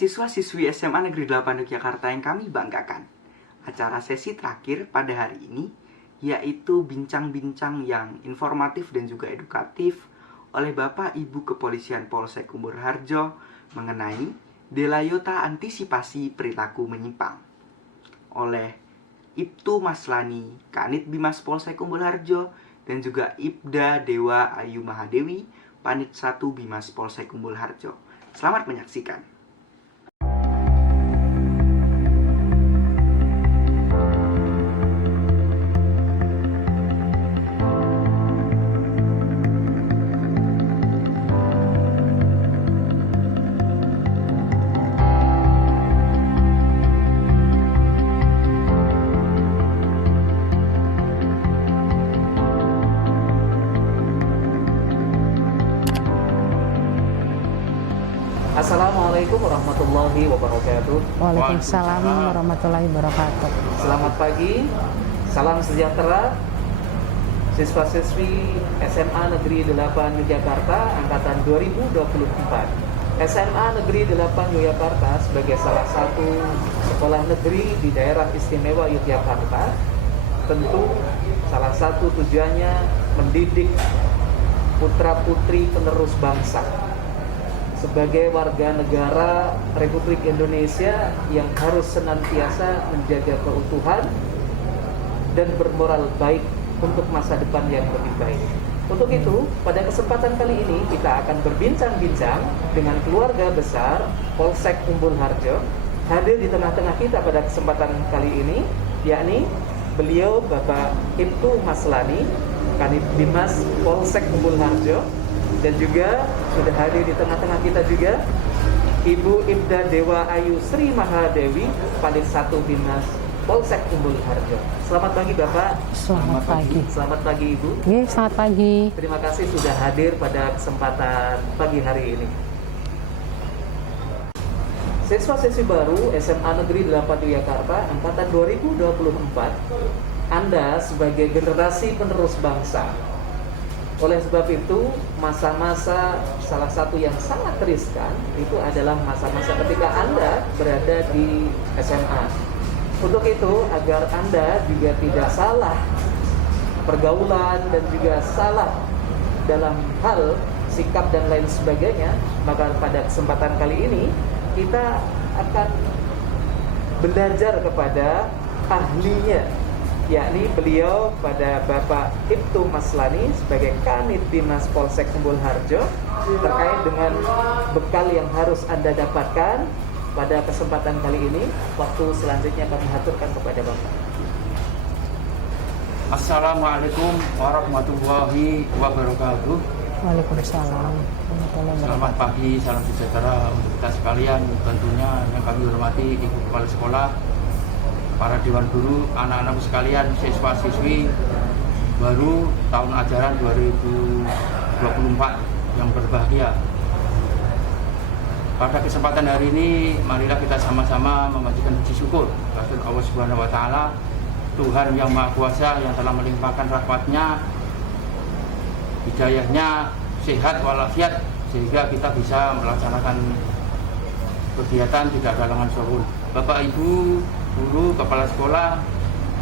siswa-siswi SMA Negeri 8 Yogyakarta yang kami banggakan. Acara sesi terakhir pada hari ini yaitu bincang-bincang yang informatif dan juga edukatif oleh Bapak Ibu Kepolisian Polsek Kumbul Harjo mengenai Delayota Antisipasi Perilaku Menyimpang oleh Ibtu Maslani, Kanit Bimas Polsek Kumbul Harjo, dan juga Ibda Dewa Ayu Mahadewi, Panit 1 Bimas Polsek Kumbul Harjo. Selamat menyaksikan. Assalamualaikum warahmatullahi wabarakatuh. Waalaikumsalam warahmatullahi wabarakatuh. Selamat pagi, salam sejahtera siswa-siswi SMA Negeri 8 Yogyakarta Angkatan 2024. SMA Negeri 8 Yogyakarta sebagai salah satu sekolah negeri di daerah istimewa Yogyakarta, tentu salah satu tujuannya mendidik putra-putri penerus bangsa sebagai warga negara Republik Indonesia yang harus senantiasa menjaga keutuhan dan bermoral baik untuk masa depan yang lebih baik. Untuk itu, pada kesempatan kali ini kita akan berbincang-bincang dengan keluarga besar Polsek Kumbul Harjo. Hadir di tengah-tengah kita pada kesempatan kali ini, yakni beliau Bapak Ibtu Maslani, Kanit Bimas Polsek Kumbul Harjo, dan juga sudah hadir di tengah-tengah kita juga Ibu Ibda Dewa Ayu Sri Mahadewi, Panit 1 Bimas Polsek Kumbul Harjo. Selamat pagi Bapak. Selamat pagi. Selamat pagi Ibu. Iya, selamat pagi. Terima kasih sudah hadir pada kesempatan pagi hari ini. Siswa-siswi baru SMA Negeri 8 Yogyakarta Angkatan 2024, Anda sebagai generasi penerus bangsa. Oleh sebab itu, masa-masa salah satu yang sangat riskan itu adalah masa-masa ketika Anda berada di SMA. Untuk itu, agar Anda juga tidak salah pergaulan dan juga salah dalam hal sikap dan lain sebagainya, maka pada kesempatan kali ini kita akan belajar kepada ahlinya, yakni beliau pada Bapak Ibtu Maslani sebagai Kanit Bimas Polsek Kumbul Harjo terkait dengan bekal yang harus Anda dapatkan pada kesempatan kali ini. Waktu selanjutnya kami haturkan kepada Bapak. Assalamualaikum warahmatullahi wabarakatuh. Waalaikumsalam. Selamat pagi, salam sejahtera untuk kita sekalian. Tentunya yang kami hormati Ibu Kepala Sekolah, para dewan guru, anak-anak sekalian, siswa-siswi baru tahun ajaran 2024 yang berbahagia. Pada kesempatan hari ini, marilah kita sama-sama memanjatkan puji syukur kepada Allah Subhanahu wa Ta'ala, Tuhan yang Maha Kuasa yang telah melimpahkan rahmat-Nya, hidayah-Nya, sehat walafiat, sehingga kita bisa melaksanakan kegiatan tidak ada halangan syahul. Bapak Ibu guru, kepala sekolah,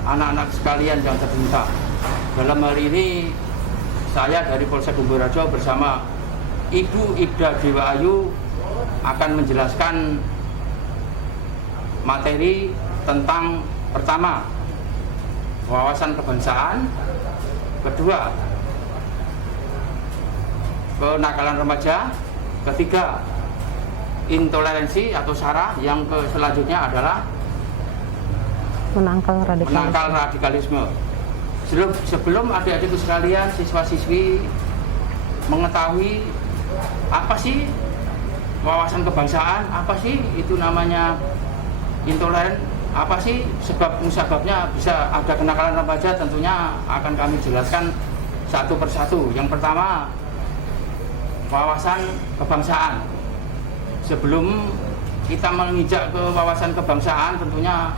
anak-anak sekalian yang tercinta, dalam hari ini saya dari Polsek Kumbul Harjo bersama Ibu Ibda Dewa Ayu akan menjelaskan materi tentang pertama, wawasan kebangsaan, kedua, kenakalan remaja, ketiga, intoleransi atau SARA, yang selanjutnya adalah Menangkal radikalisme. Sebelum adik-adikku sekalian, siswa-siswi mengetahui apa sih wawasan kebangsaan, apa sih itu namanya intoleran, apa sih sebab musababnya bisa ada kenakalan remaja, tentunya akan kami jelaskan satu persatu. Yang pertama, wawasan kebangsaan. Sebelum kita menginjak ke wawasan kebangsaan, tentunya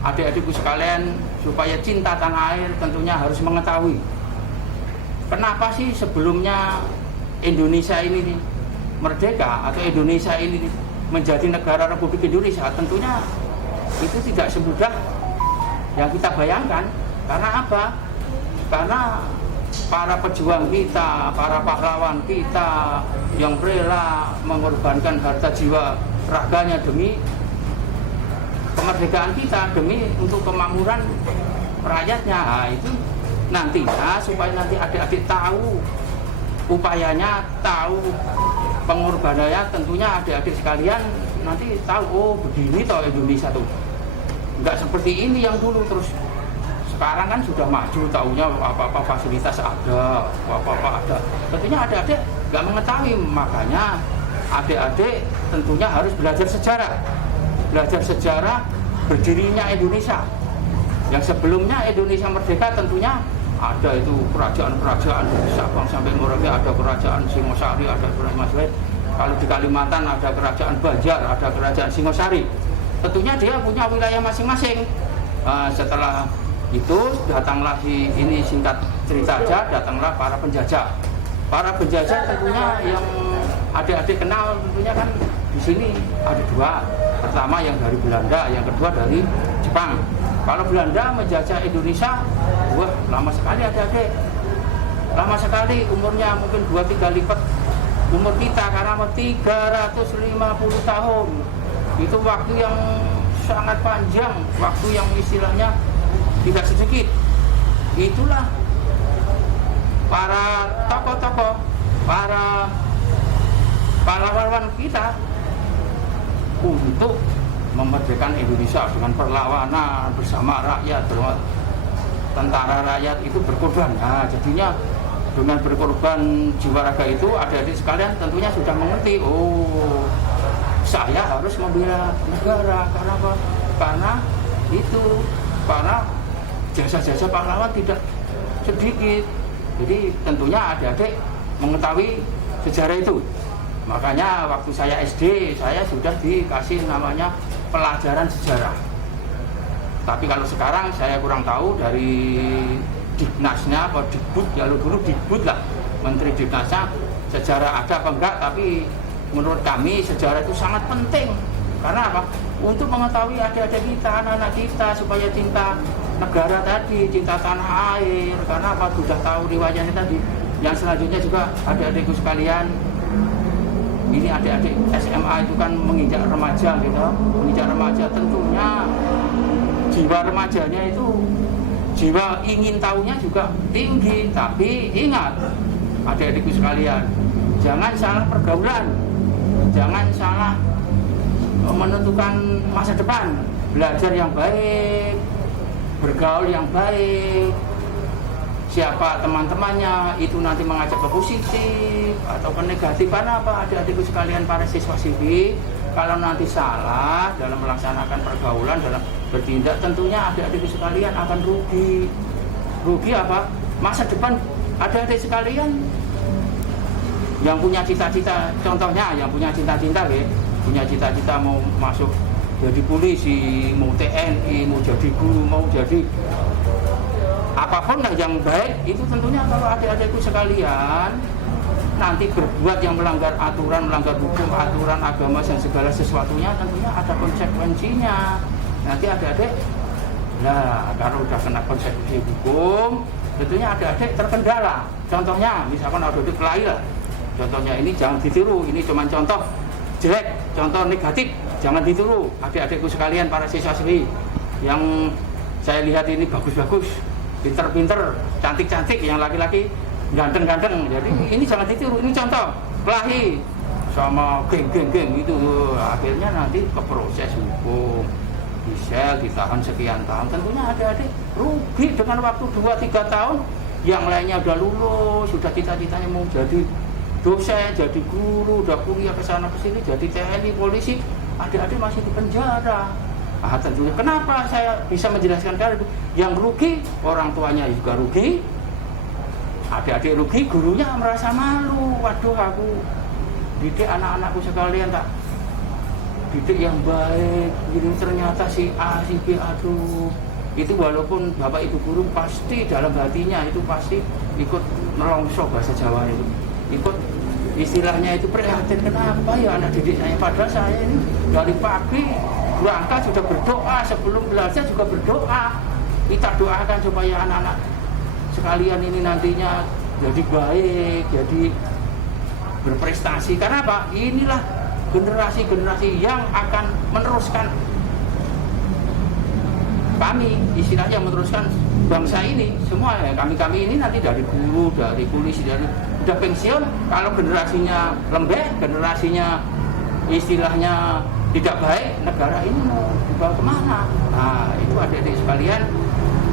adik-adikku sekalian, supaya cinta tanah air tentunya harus mengetahui kenapa sih sebelumnya Indonesia ini merdeka atau Indonesia ini menjadi negara Republik Indonesia, tentunya itu tidak semudah yang kita bayangkan. Karena apa? Karena para pejuang kita, para pahlawan kita yang rela mengorbankan harta jiwa raganya demi kemerdekaan kita, demi untuk kemakmuran rakyatnya. Nah, itu nantinya supaya nanti adik-adik tahu upayanya, tahu pengorbanannya, tentunya adik-adik sekalian nanti tahu, oh begini toh Indonesia tuh. Enggak seperti ini yang dulu terus. Sekarang kan sudah maju, tahunya apa-apa fasilitas ada, apa-apa ada. Tentunya adik-adik nggak mengetahui, makanya adik-adik tentunya harus belajar sejarah. Belajar sejarah berdirinya Indonesia. Yang sebelumnya Indonesia merdeka tentunya ada itu kerajaan-kerajaan dari Sabang sampai Merauke, ada kerajaan Singosari, ada kerajaan Mas. Kalau di Kalimantan ada kerajaan Banjar, ada kerajaan Singosari. Tentunya dia punya wilayah masing-masing. Setelah itu datanglah ini singkat cerita aja, datanglah para penjajah. Para penjajah tentunya yang adik-adik kenal tentunya kan di sini ada dua. Pertama yang dari Belanda, yang kedua dari Jepang. Kalau Belanda menjajah Indonesia, wah lama sekali adik-adik. Lama sekali, umurnya mungkin 2-3 lipat umur kita, karena 350 tahun. Itu waktu yang sangat panjang, waktu yang istilahnya tidak sedikit. Itulah para tokoh-tokoh, para pahlawan kita untuk memerdekakan Indonesia dengan perlawanan bersama rakyat, tentara rakyat itu berkorban. Nah, jadinya dengan berkorban jiwa raga itu, adik-adik sekalian tentunya sudah mengerti, oh saya harus membela negara. Karena apa? Karena itu, karena jasa-jasa pahlawan tidak sedikit. Jadi tentunya adik-adik mengetahui sejarah itu. Makanya waktu saya SD, saya sudah dikasih namanya pelajaran sejarah. Tapi kalau sekarang saya kurang tahu dari Dignasnya atau Dikbud, ya dulu Dikbud lah, Menteri Dignasnya, sejarah ada apa enggak. Tapi menurut kami sejarah itu sangat penting. Karena apa? Untuk mengetahui adik-adik kita, anak-anak kita, supaya cinta negara tadi, cinta tanah air. Karena apa? Sudah tahu riwayatnya tadi. Yang selanjutnya juga adik-adikku sekalian, ini adik-adik SMA itu kan menginjak remaja gitu. Menginjak remaja tentunya jiwa remajanya itu, jiwa ingin tahunya juga tinggi. Tapi ingat adik-adikku sekalian, jangan salah pergaulan, jangan salah menentukan masa depan. Belajar yang baik, bergaul yang baik, siapa teman-temannya itu nanti mengajak ke positif atau ke negatif. Karena apa? Adik-adikku sekalian, para siswa siswi, kalau nanti salah dalam melaksanakan pergaulan, dalam bertindak, tentunya adik-adikku sekalian akan rugi. Rugi apa? Masa depan adik-adik sekalian yang punya cita-cita, contohnya yang punya cita-cita ya, punya cita-cita mau masuk jadi polisi, mau TNI, mau jadi guru, mau jadi apapun lah yang baik, itu tentunya kalau adik-adikku sekalian nanti berbuat yang melanggar aturan, melanggar hukum, aturan agama dan segala sesuatunya, tentunya ada konsekuensinya. Nanti adik-adik, nah kalau udah kena konsekuensi hukum, tentunya adik-adik terkendala. Contohnya, misalkan adik-adik kelahi lah, contohnya ini jangan ditiru, ini cuma contoh jelek, contoh negatif, jangan ditiru. Adik-adikku sekalian, para siswa-siswi yang saya lihat ini bagus-bagus, pinter-pinter, cantik-cantik, yang laki-laki ganteng-ganteng. Jadi ini jangan ditiru, ini contoh kelahi sama geng-geng itu. Akhirnya nanti ke proses hukum, di sel, ditahan sekian tahun. Tentunya adik-adik rugi dengan waktu 2-3 tahun. Yang lainnya udah lulus, sudah cita-citanya mau jadi dosen, jadi guru, udah kuliah ke sana ke sini, jadi TNI, polisi, adik-adik masih di penjara. Nah, tentunya kenapa saya bisa menjelaskan kalian itu? Yang rugi orang tuanya juga rugi, adik-adik rugi, gurunya merasa malu. Waduh, aku didik anak-anakku sekalian tak didik yang baik, ini ternyata si A, si B, aduh. Itu walaupun bapak ibu guru pasti dalam hatinya itu pasti ikut nelongso, bahasa Jawa itu, ikut istilahnya itu prihatin, kenapa ya anak didik saya, padahal saya ini dari pagi berangkat sudah berdoa, sebelum belajar juga berdoa. Kita doakan supaya anak-anak sekalian ini nantinya jadi baik, jadi berprestasi. Karena apa? Inilah generasi-generasi yang akan meneruskan kami, istilahnya meneruskan bangsa ini. Semua ya, kami ini nanti dari guru, dari polisi, dari udah pensiun. Kalau generasinya lembek, generasinya istilahnya tidak baik, negara ini mau dibawa kemana? Nah, itu adik-adik sekalian.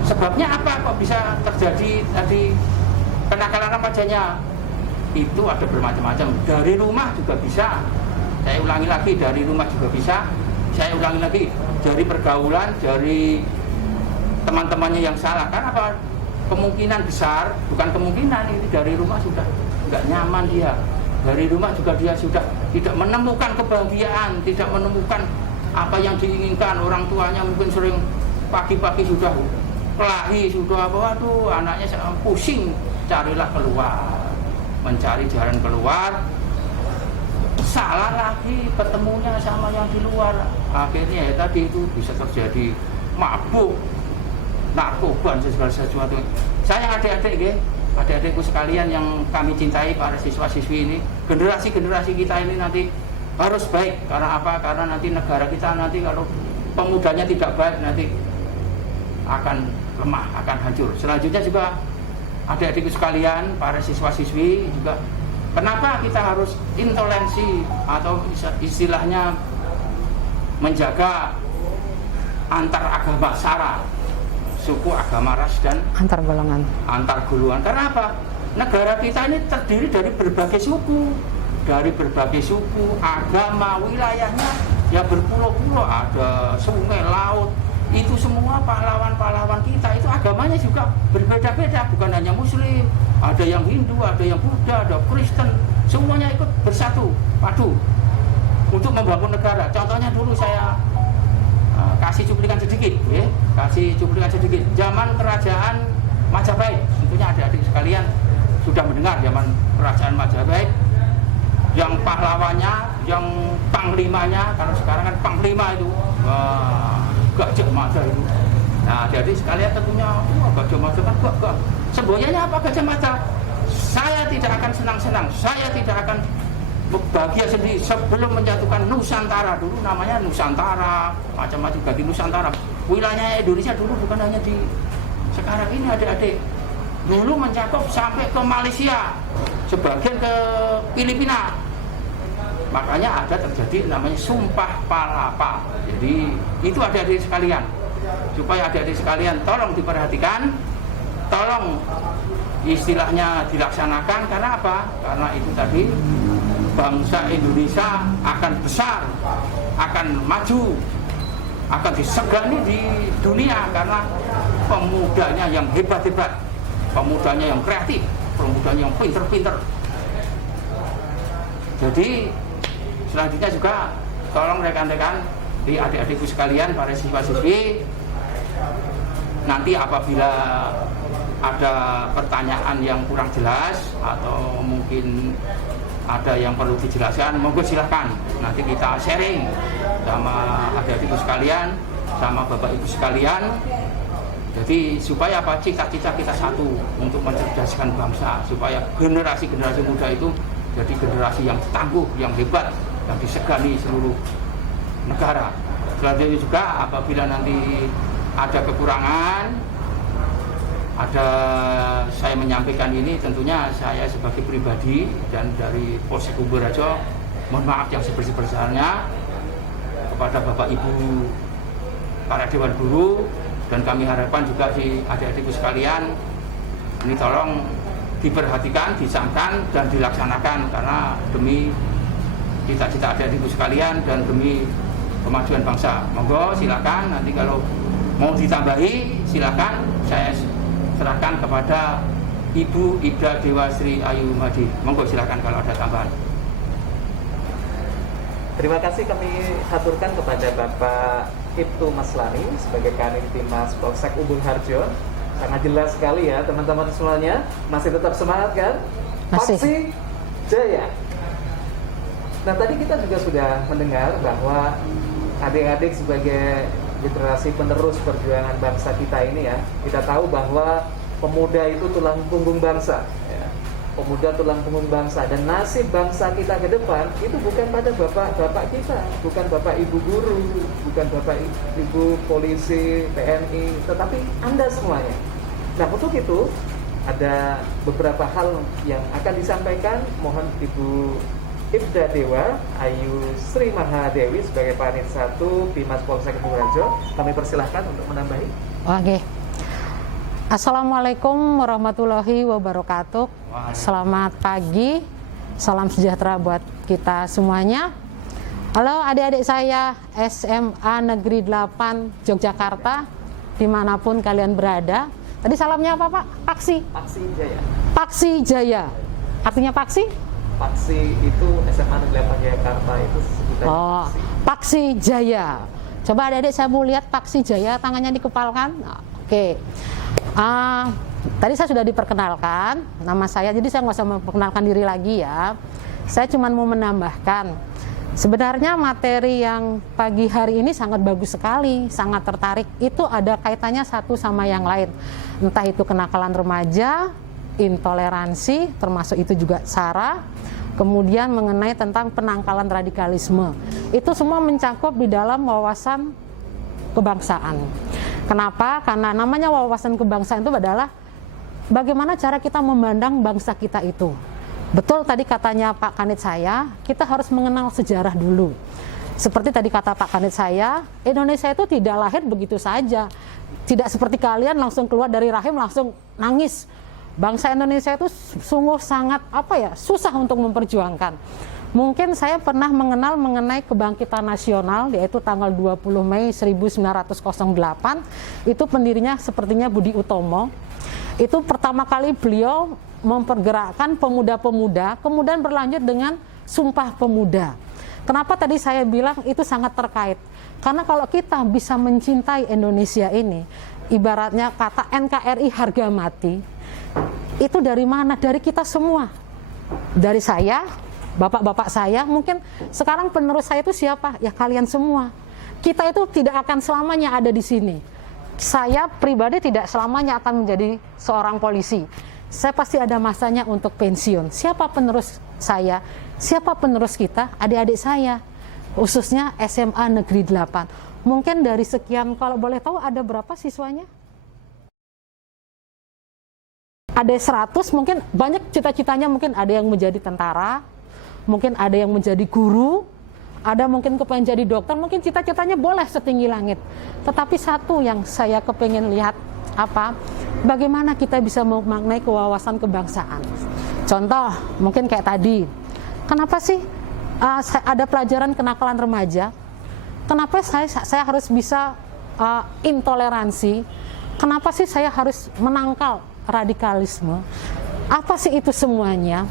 Sebabnya apa kok bisa terjadi tadi kenakalan remajanya? Itu ada bermacam-macam. Dari rumah juga bisa. Saya ulangi lagi, dari rumah juga bisa. Saya ulangi lagi, dari pergaulan, dari teman-temannya yang salah. Karena apa? Kemungkinan besar, bukan kemungkinan, ini dari rumah sudah nggak nyaman dia. Dari rumah juga dia sudah tidak menemukan kebahagiaan, tidak menemukan apa yang diinginkan. Orang tuanya mungkin sering pagi-pagi sudah kelahi, sudah waduh anaknya pusing. Carilah keluar, mencari jalan keluar. Salah lagi ketemunya sama yang di luar. Akhirnya ya tadi itu bisa terjadi mabuk, narkoba, segala sesuatu. Saya adik-adikku sekalian yang kami cintai, para siswa-siswi ini, generasi-generasi kita ini nanti harus baik. Karena apa? Karena nanti negara kita nanti kalau pemudanya tidak baik nanti akan lemah, akan hancur. Selanjutnya juga adik-adikku sekalian, para siswa-siswi juga, kenapa kita harus intoleransi atau istilahnya menjaga antar agama sara, suku, agama, ras, dan Antar golongan. antar golongan. Karena apa? Negara kita ini terdiri dari berbagai suku, agama, wilayahnya ya berpulau-pulau, ada sungai, laut. Itu semua pahlawan-pahlawan kita itu agamanya juga berbeda-beda, bukan hanya Muslim, ada yang Hindu, ada yang Buddha, ada Kristen, semuanya ikut bersatu padu untuk membangun negara. Contohnya dulu saya kasih cuplikan sedikit, zaman kerajaan Majapahit. Tentunya adik-adik sekalian sudah mendengar zaman kerajaan Majapahit, yang pahlawannya, yang panglimanya, kalau sekarang kan panglima itu Gajah Mada itu. Nah, jadi sekalian tentunya, Gajah Mada kan gak. Semboyannya apa Gajah Mada? Saya tidak akan senang-senang, saya tidak akan bahagia sendiri sebelum menyatukan Nusantara. Dulu namanya Nusantara, macam-macam ganti Nusantara. Wilayahnya Indonesia dulu bukan hanya di sekarang ini adik-adik. Dulu mencakup sampai ke Malaysia, sebagian ke Filipina. Makanya ada terjadi namanya Sumpah Palapa. Jadi itu adik-adik sekalian, supaya adik-adik sekalian tolong diperhatikan, tolong istilahnya dilaksanakan. Karena apa? Karena itu tadi bangsa Indonesia akan besar, akan maju, akan disegani di dunia karena pemudanya yang hebat-hebat, pemudanya yang kreatif, pemudanya yang pinter-pinter. Jadi selanjutnya juga tolong rekan-rekan di adik-adikku sekalian, para siswa-siswi, nanti apabila ada pertanyaan yang kurang jelas atau mungkin ada yang perlu dijelaskan, monggo silahkan. Nanti kita sharing sama adik-adikku sekalian, sama bapak ibu sekalian. Jadi supaya apa? Cita-cita kita satu untuk mencerdaskan bangsa, supaya generasi-generasi muda itu jadi generasi yang tangguh, yang hebat, yang disegani seluruh negara. Selanjutnya juga apabila nanti ada kekurangan, ada saya menyampaikan ini, tentunya saya sebagai pribadi dan dari Polsek Kumbarajo mohon maaf yang sebesar-besarnya kepada Bapak Ibu para Dewan Guru, dan kami harapkan juga di adik-adikku sekalian ini tolong diperhatikan, disangkan dan dilaksanakan karena demi cita-cita adik-adikku sekalian dan demi kemajuan bangsa. Monggo silakan, nanti kalau mau ditambahi silakan, saya serahkan kepada Ibu Ida Dewasri Ayu Madi. Monggo silakan kalau ada tambahan. Terima kasih kami haturkan kepada Bapak Ibtu Maslani sebagai Kanit Timas Polsek Ubul Harjo. Sangat jelas sekali ya teman-teman semuanya. Masih tetap semangat kan? Masih. Paksi Jaya. Nah, tadi kita juga sudah mendengar bahwa adik-adik sebagai generasi penerus perjuangan bangsa kita ini ya, kita tahu bahwa pemuda itu tulang punggung bangsa ya. Pemuda tulang punggung bangsa, dan nasib bangsa kita ke depan itu bukan pada bapak-bapak kita, bukan bapak ibu guru, bukan bapak ibu polisi, TNI, tetapi Anda semuanya. Nah, untuk itu ada beberapa hal yang akan disampaikan. Mohon Ibu Ibda Dewa Ayu Sri Mahadewi sebagai Panit 1 Bimas Polsek Kedungarajo, kami persilahkan untuk menambahi. Oke. Assalamualaikum warahmatullahi wabarakatuh. Selamat pagi, salam sejahtera buat kita semuanya. Halo adik-adik saya SMA Negeri 8 Yogyakarta, dimanapun kalian berada. Tadi salamnya apa Pak? Paksi? Paksi Jaya. Paksi Jaya. Artinya Paksi? Paksi itu SMA Negeri 8 Jakarta itu sebutannya. Oh, Paksi Jaya. Coba adik-adik saya mau lihat Paksi Jaya, tangannya dikepalkan. Oke. Tadi saya sudah diperkenalkan nama saya, jadi saya nggak usah memperkenalkan diri lagi ya. Saya cuma mau menambahkan, sebenarnya materi yang pagi hari ini sangat bagus sekali, sangat tertarik. Itu ada kaitannya satu sama yang lain. Entah itu kenakalan remaja, intoleransi, termasuk itu juga SARA, kemudian mengenai tentang penangkalan radikalisme. Itu semua mencakup di dalam wawasan kebangsaan. Kenapa? Karena namanya wawasan kebangsaan itu adalah bagaimana cara kita memandang bangsa kita itu. Betul tadi katanya Pak Kanit saya, kita harus mengenal sejarah dulu. Seperti tadi kata Pak Kanit saya, Indonesia itu tidak lahir begitu saja. Tidak seperti kalian langsung keluar dari rahim langsung nangis. Bangsa Indonesia itu sungguh sangat susah untuk memperjuangkan. Mungkin saya pernah mengenal mengenai kebangkitan nasional, yaitu tanggal 20 Mei 1908. Itu pendirinya sepertinya Budi Utomo. Itu pertama kali beliau mempergerakkan pemuda-pemuda, kemudian berlanjut dengan Sumpah Pemuda. Kenapa tadi saya bilang itu sangat terkait? Karena kalau kita bisa mencintai Indonesia ini, ibaratnya kata NKRI harga mati, itu dari mana? Dari kita semua. Dari saya, bapak-bapak saya, mungkin sekarang penerus saya itu siapa? Ya kalian semua. Kita itu tidak akan selamanya ada di sini. Saya pribadi tidak selamanya akan menjadi seorang polisi. Saya pasti ada masanya untuk pensiun. Siapa penerus saya? Siapa penerus kita? Adik-adik saya. Khususnya SMA Negeri 8. Mungkin dari sekian, kalau boleh tahu ada berapa siswanya? Ada 100, mungkin banyak cita-citanya, mungkin ada yang menjadi tentara, mungkin ada yang menjadi guru, ada mungkin kepengen jadi dokter, mungkin cita-citanya boleh setinggi langit. Tetapi satu yang saya kepengen lihat, bagaimana kita bisa memaknai kewawasan kebangsaan. Contoh, mungkin kayak tadi, kenapa sih ada pelajaran kenakalan remaja? Kenapa saya harus bisa intoleransi? Kenapa sih saya harus menangkal radikalisme? Apa sih itu semuanya?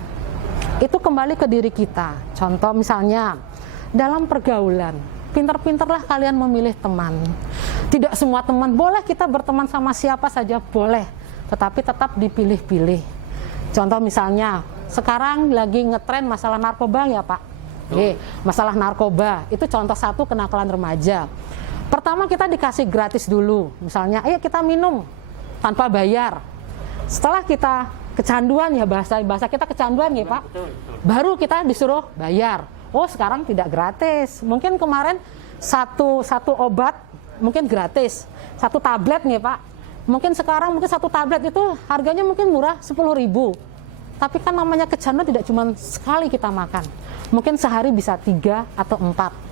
Itu kembali ke diri kita. Contoh misalnya, dalam pergaulan, pintar-pintarlah kalian memilih teman. Tidak semua teman, boleh kita berteman sama siapa saja, boleh. Tetapi tetap dipilih-pilih. Contoh misalnya, sekarang lagi ngetren masalah narkoba ya Pak. Masalah narkoba, itu contoh satu kenakalan remaja. Pertama kita dikasih gratis dulu. Misalnya, ayo kita minum tanpa bayar. Setelah kita kecanduan ya, bahasa kita kecanduan ya Pak. Baru kita disuruh bayar. Oh sekarang tidak gratis. Mungkin kemarin satu obat mungkin gratis, satu tablet nih Pak. Mungkin sekarang satu tablet itu harganya mungkin murah 10.000. Tapi kan namanya kecanduan tidak cuma sekali kita makan. Mungkin sehari bisa 3 atau 4.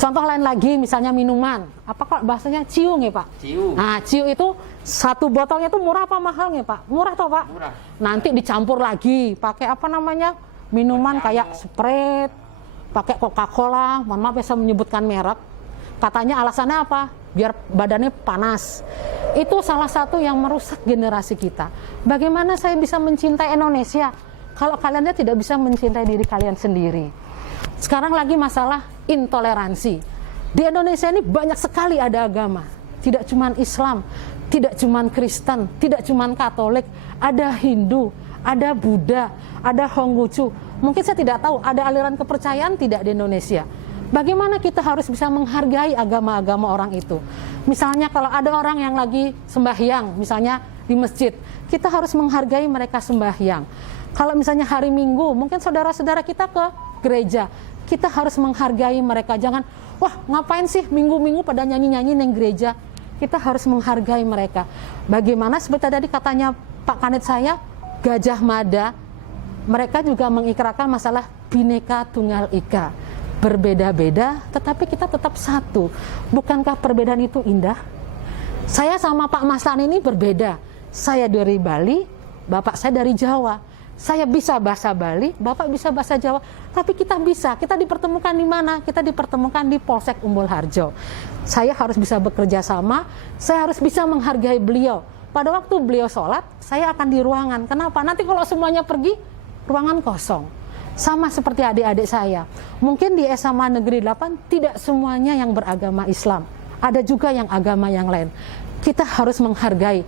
Contoh lain lagi misalnya minuman. Apa kok bahasanya ciu nih Pak? Ciu. Nah ciu itu satu botolnya itu murah apa mahal nih Pak? Murah toh Pak? Murah. Nanti dicampur lagi pakai minuman kayak Sprite, pakai Coca-Cola, mohon maaf saya menyebutkan merek. Katanya alasannya apa? Biar badannya panas. Itu salah satu yang merusak generasi kita. Bagaimana saya bisa mencintai Indonesia kalau kalian tidak bisa mencintai diri kalian sendiri? Sekarang lagi masalah intoleransi. Di Indonesia ini banyak sekali ada agama. tidak cuma Islam, tidak cuma Kristen, tidak cuma Katolik, ada Hindu, ada Buddha, ada Honggucu. Mungkin saya tidak tahu ada aliran kepercayaan tidak di Indonesia. Bagaimana kita harus bisa menghargai agama-agama orang itu? Misalnya kalau ada orang yang lagi sembahyang, misalnya di masjid, kita harus menghargai mereka sembahyang. Kalau misalnya hari Minggu, mungkin saudara-saudara kita ke gereja, kita harus menghargai mereka. Jangan, wah ngapain sih minggu-minggu pada nyanyi-nyanyi neng gereja. Kita harus menghargai mereka. Bagaimana seperti tadi katanya Pak Kanit saya, Gajah Mada, mereka juga mengikrarkan masalah Bhinneka Tunggal Ika. Berbeda-beda, tetapi kita tetap satu. Bukankah perbedaan itu indah? Saya sama Pak Maslan ini berbeda. Saya dari Bali, Bapak saya dari Jawa. Saya bisa bahasa Bali, Bapak bisa bahasa Jawa. Tapi kita bisa, kita dipertemukan di mana? Kita dipertemukan di Polsek Umbul Harjo. Saya harus bisa bekerja sama, saya harus bisa menghargai beliau. Pada waktu beliau sholat, saya akan di ruangan. Kenapa? Nanti kalau semuanya pergi, ruangan kosong. Sama seperti adik-adik saya. Mungkin di SMA Negeri 8 tidak semuanya yang beragama Islam. Ada juga yang agama yang lain. Kita harus menghargai.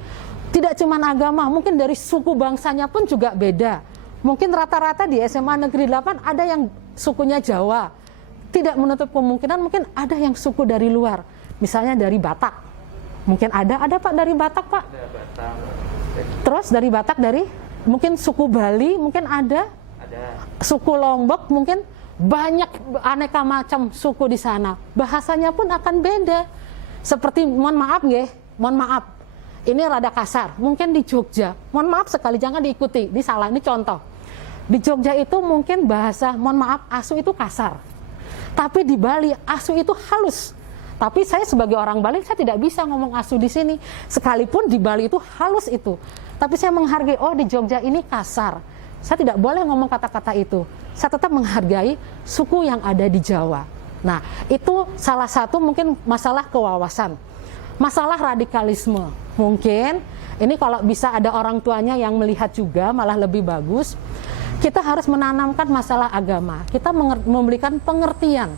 Tidak cuma agama, mungkin dari suku bangsanya pun juga beda. Mungkin rata-rata di SMA Negeri 8 ada yang sukunya Jawa. Tidak menutup kemungkinan mungkin ada yang suku dari luar. Misalnya dari Batak. Mungkin ada Pak dari Batak, Pak? Ada Batak. Terus dari Batak dari mungkin suku Bali, mungkin ada. Suku Lombok, mungkin banyak aneka macam suku di sana. Bahasanya pun akan beda. Seperti mohon maaf ini rada kasar. Mungkin di Jogja, mohon maaf sekali jangan diikuti, ini salah, ini contoh. Di Jogja itu mungkin bahasa mohon maaf asu itu kasar. Tapi di Bali asu itu halus. Tapi saya sebagai orang Bali saya tidak bisa ngomong asu di sini. Sekalipun di Bali itu halus itu. Tapi saya menghargai, oh di Jogja ini kasar. Saya tidak boleh ngomong kata-kata itu. Saya tetap menghargai suku yang ada di Jawa. Nah, itu salah satu mungkin masalah kewawasan. Masalah radikalisme. Mungkin, ini kalau bisa ada orang tuanya yang melihat juga, malah lebih bagus. Kita harus menanamkan masalah agama. Kita memberikan pengertian.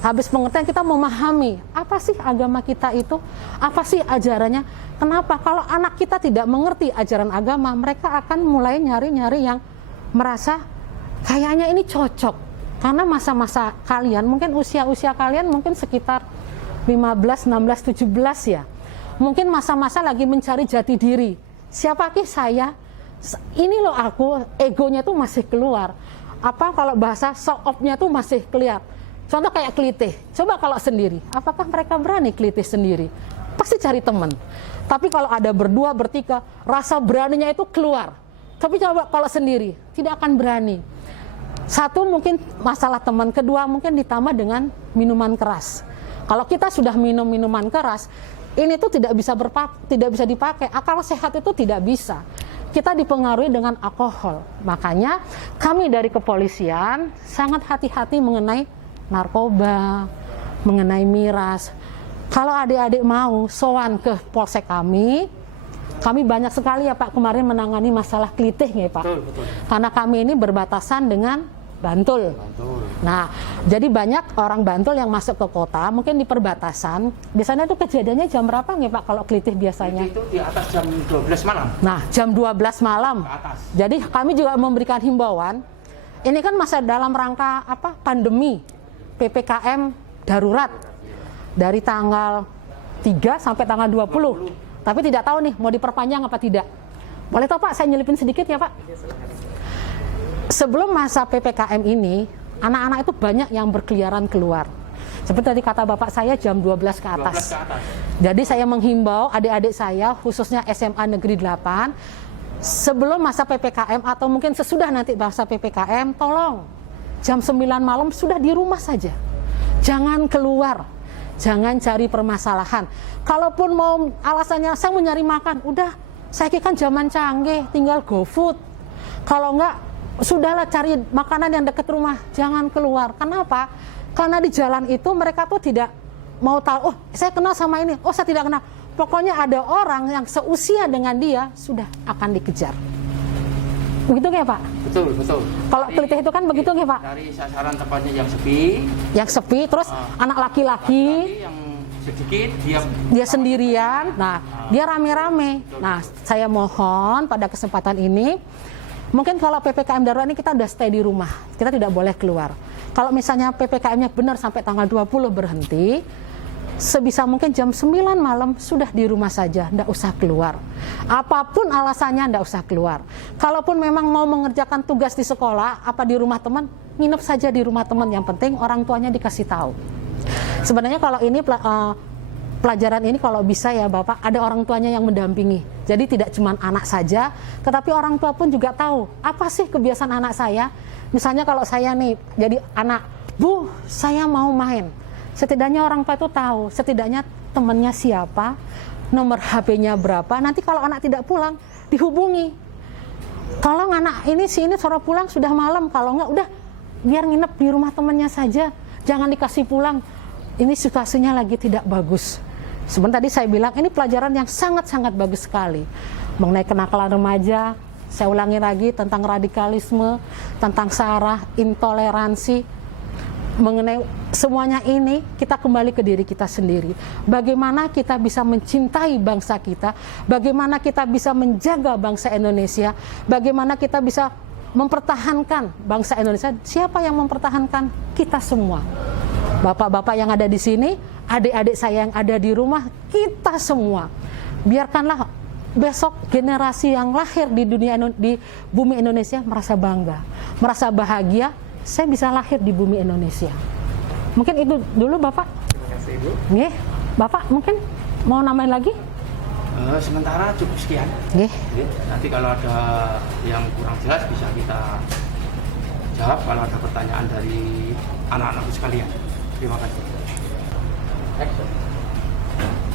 Habis pengertian kita memahami, apa sih agama kita itu? Apa sih ajarannya? Kenapa? Kalau anak kita tidak mengerti ajaran agama, mereka akan mulai nyari-nyari yang merasa kayaknya ini cocok karena masa-masa kalian mungkin usia-usia kalian mungkin sekitar 15, 16, 17 ya, mungkin masa-masa lagi mencari jati diri. Siapa sih saya? Ini loh aku, egonya tuh masih keluar. Apa kalau bahasa show off-nya tuh masih keluar. Contoh kayak kelitih. Coba kalau sendiri, apakah mereka berani kelitih sendiri? Pasti cari teman. Tapi kalau ada berdua, bertiga, rasa beraninya itu keluar. Tapi coba kalau sendiri, tidak akan berani. Satu mungkin masalah teman, kedua mungkin ditambah dengan minuman keras. Kalau kita sudah minum minuman keras, ini tuh tidak bisa dipakai. Akal sehat itu tidak bisa. Kita dipengaruhi dengan alkohol. Makanya kami dari kepolisian sangat hati-hati mengenai narkoba, mengenai miras. Kalau adik-adik mau sowan ke polsek kami banyak sekali ya Pak kemarin menangani masalah kelitih ya Pak. Betul. Karena kami ini berbatasan dengan Bantul. Nah, jadi banyak orang Bantul yang masuk ke kota, mungkin di perbatasan. Di sana itu kejadiannya jam berapa nih Pak kalau kelitih biasanya? Itu di atas jam 12 malam. Nah, jam 12 malam. Ke atas. Jadi kami juga memberikan himbauan. Ini kan masa dalam rangka apa? Pandemi. PPKM darurat. Dari tanggal 3 sampai tanggal 20. Tapi tidak tahu nih mau diperpanjang apa tidak. Boleh tahu Pak, saya nyelipin sedikit ya Pak. Sebelum masa PPKM ini, anak-anak itu banyak yang berkeliaran keluar. Seperti tadi kata Bapak saya jam 12 ke atas. Jadi saya menghimbau adik-adik saya, khususnya SMA Negeri 8, sebelum masa PPKM atau mungkin sesudah nanti masa PPKM, tolong jam 9 malam sudah di rumah saja. Jangan keluar. Jangan cari permasalahan. Kalaupun mau alasannya saya mau nyari makan, udah saya kan zaman canggih, tinggal GoFood. Kalau enggak, sudahlah cari makanan yang dekat rumah, jangan keluar. Kenapa? Karena di jalan itu mereka tuh tidak mau tahu, oh saya kenal sama ini, oh saya tidak kenal. Pokoknya ada orang yang seusia dengan dia sudah akan dikejar. Begitu nggak Pak? Betul. Kalau kelitih itu kan begitu nggak Pak? Dari sasaran tempatnya yang sepi. Yang sepi, terus anak laki-laki yang sedikit, dia sendirian, nah dia rame-rame. Nah, saya mohon pada kesempatan ini, mungkin kalau PPKM darurat ini kita udah stay di rumah, kita tidak boleh keluar. Kalau misalnya PPKM-nya benar sampai tanggal 20 berhenti, sebisa mungkin jam 9 malam sudah di rumah saja, ndak usah keluar. Apapun alasannya ndak usah keluar. Kalaupun memang mau mengerjakan tugas di sekolah, apa di rumah teman, nginep saja di rumah teman, yang penting orang tuanya dikasih tahu. Sebenarnya kalau ini pelajaran ini kalau bisa ya Bapak, ada orang tuanya yang mendampingi. Jadi tidak cuma anak saja, tetapi orang tua pun juga tahu apa sih kebiasaan anak saya. Misalnya kalau saya nih jadi anak, Bu, saya mau main. Setidaknya orang tua itu tahu, setidaknya temannya siapa, nomor HP-nya berapa. Nanti kalau anak tidak pulang, dihubungi. Tolong anak ini suruh pulang sudah malam. Kalau enggak, udah biar nginep di rumah temannya saja. Jangan dikasih pulang. Ini situasinya lagi tidak bagus. Sebenarnya tadi saya bilang ini pelajaran yang sangat-sangat bagus sekali. Mengenai kenakalan remaja, saya ulangi lagi tentang radikalisme, tentang sara, intoleransi. Mengenai semuanya ini, kita kembali ke diri kita sendiri. Bagaimana kita bisa mencintai bangsa kita, bagaimana kita bisa menjaga bangsa Indonesia, bagaimana kita bisa mempertahankan bangsa Indonesia. Siapa yang mempertahankan? Kita semua. Bapak-bapak yang ada di sini, adik-adik saya yang ada di rumah, kita semua. Biarkanlah besok generasi yang lahir di bumi Indonesia merasa bangga, merasa bahagia. Saya bisa lahir di bumi Indonesia. Mungkin itu dulu Bapak. Terima kasih Ibu. Nggih, Bapak mungkin mau nambahin lagi? Sementara cukup sekian. Nggih. Nanti kalau ada yang kurang jelas bisa kita jawab kalau ada pertanyaan dari anak-anakku sekalian. Terima kasih. Action.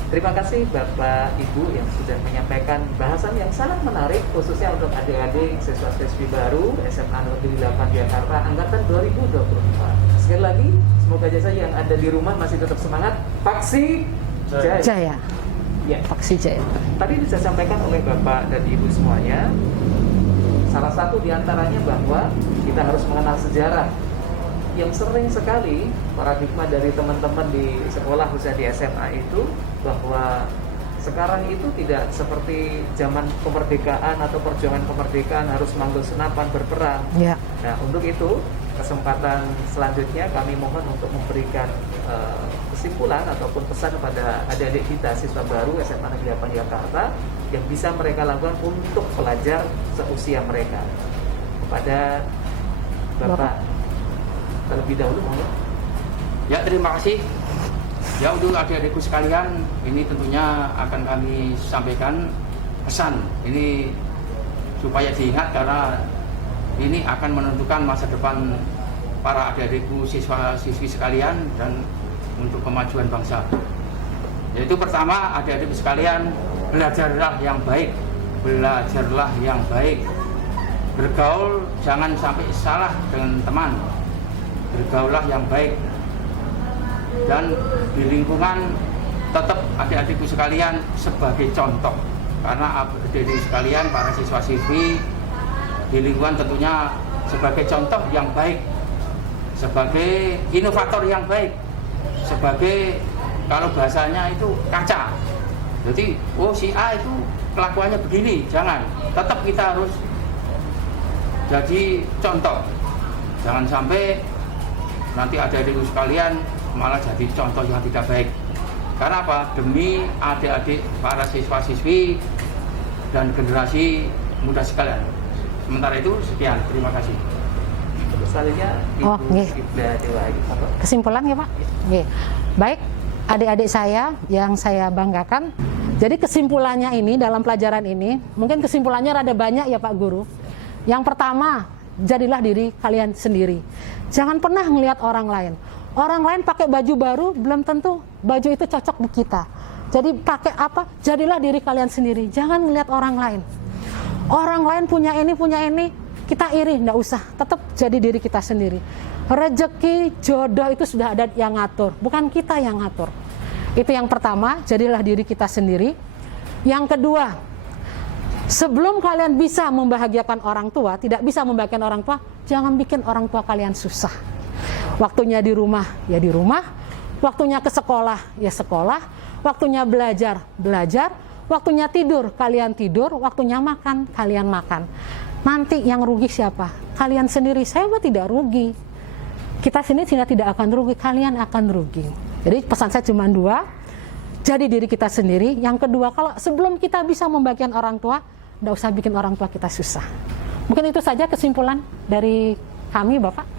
Terima kasih Bapak Ibu yang sudah menyampaikan bahasan yang sangat menarik, khususnya untuk adik-adik siswa-siswi baru SMA Negeri 8 Jakarta angkatan 2024. Sekali lagi, semoga saja yang ada di rumah masih tetap semangat. Paksi Jaya. Jaya. Ya. Paksi Jaya. Tadi disampaikan oleh Bapak dan Ibu semuanya, salah satu diantaranya bahwa kita harus mengenal sejarah. Yang sering sekali paradigma dari teman-teman di sekolah, khususnya di SMA itu, bahwa sekarang itu tidak seperti zaman kemerdekaan atau perjuangan kemerdekaan harus manggul senapan berperang. Ya. Nah, untuk itu kesempatan selanjutnya kami mohon untuk memberikan kesimpulan ataupun pesan kepada adik-adik kita siswa baru SMA Negeri 8 Jakarta yang bisa mereka lakukan untuk pelajar seusia mereka. Kepada Bapak terlebih dahulu, mohon. Ya, terima kasih. Ya, untuk adik-adikku sekalian, ini tentunya akan kami sampaikan pesan ini supaya diingat, karena ini akan menentukan masa depan para adik-adikku siswa-siswi sekalian dan untuk kemajuan bangsa. Yaitu pertama, adik-adikku sekalian, belajarlah yang baik, belajarlah yang baik. Bergaul jangan sampai salah dengan teman. Bergaulah yang baik, dan di lingkungan tetap adik-adikku sekalian sebagai contoh, karena adik-adik sekalian para siswa-siswi di lingkungan tentunya sebagai contoh yang baik, sebagai inovator yang baik, sebagai kalau bahasanya itu kaca. Jadi si A itu kelakuannya begini, jangan, tetap kita harus jadi contoh, jangan sampai nanti adik-adikku sekalian malah jadi contoh yang tidak baik. Karena apa? Demi adik-adik para siswa-siswi dan generasi muda sekalian. Sementara itu sekian, terima kasih. Selanjutnya Ibu Ibda Dewa. Kesimpulan ya Pak? Nggih. Baik, adik-adik saya yang saya banggakan. Jadi kesimpulannya ini dalam pelajaran ini, mungkin kesimpulannya rada banyak ya Pak Guru. Yang pertama, jadilah diri kalian sendiri. Jangan pernah melihat orang lain. Orang lain pakai baju baru, belum tentu baju itu cocok di kita. Jadi pakai apa? Jadilah diri kalian sendiri. Jangan melihat orang lain. Orang lain punya ini, kita iri, enggak usah. Tetap jadi diri kita sendiri. Rezeki, jodoh itu sudah ada yang ngatur, bukan kita yang ngatur. Itu yang pertama, jadilah diri kita sendiri. Yang kedua, sebelum kalian bisa membahagiakan orang tua, tidak bisa membahagiakan orang tua, jangan bikin orang tua kalian susah. Waktunya di rumah, ya di rumah. Waktunya ke sekolah, ya sekolah. Waktunya belajar, belajar. Waktunya tidur, kalian tidur. Waktunya makan, kalian makan. Nanti yang rugi siapa? Kalian sendiri. Saya mah tidak rugi. Kita sini tidak akan rugi, kalian akan rugi. Jadi pesan saya cuma 2. Jadi diri kita sendiri. Yang kedua, kalau sebelum kita bisa membagikan orang tua, tidak usah bikin orang tua kita susah. Mungkin itu saja kesimpulan dari kami, Bapak.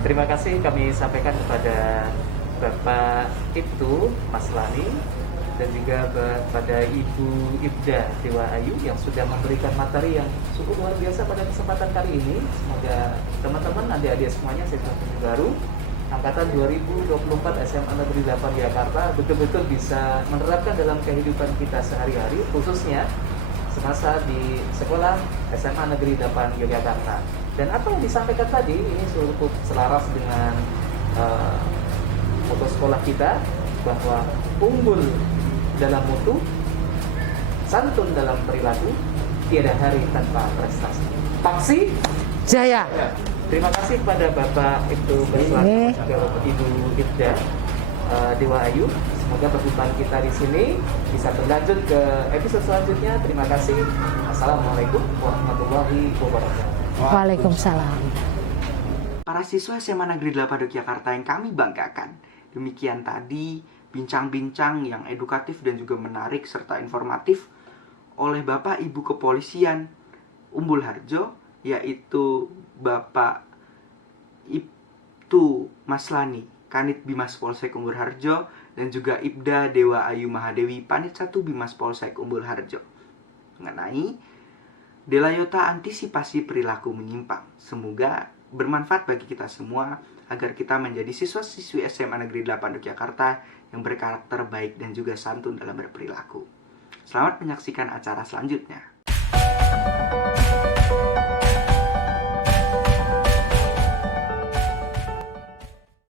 Terima kasih kami sampaikan kepada Bapak Ibtu Maslani dan juga kepada Ibu Ibda Dewa Ayu yang sudah memberikan materi yang cukup luar biasa pada kesempatan kali ini. Semoga teman-teman, adik-adik semuanya siswa baru angkatan 2024 SMA Negeri 8 Jakarta betul-betul bisa menerapkan dalam kehidupan kita sehari-hari, khususnya semasa di sekolah SMA Negeri 8 Yogyakarta. Dan apa yang disampaikan tadi ini cukup selaras dengan moto sekolah kita, bahwa unggul dalam mutu, santun dalam perilaku, tiada hari tanpa prestasi. Paksi Jaya. Terima kasih kepada Bapak Ibtu Maslani dan juga Ibu Ibda Dewa Ayu. Semoga perjumpaan kita di sini bisa berlanjut ke episode selanjutnya. Terima kasih. Assalamualaikum warahmatullahi wabarakatuh. Waalaikumsalam. Para siswa SMA Negeri 8 Yogyakarta yang kami banggakan, demikian tadi bincang-bincang yang edukatif dan juga menarik serta informatif oleh Bapak Ibu Kepolisian Umbul Harjo, yaitu Bapak Ibtu Maslani, Kanit Bimas Polsek Umbul Harjo, dan juga Ibda Dewa Ayu Mahadewi, Panit 1 Bimas Polsek Umbul Harjo, mengenai Delayota antisipasi perilaku menyimpang. Semoga bermanfaat bagi kita semua agar kita menjadi siswa-siswi SMA Negeri 8 Yogyakarta yang berkarakter baik dan juga santun dalam berperilaku. Selamat menyaksikan acara selanjutnya.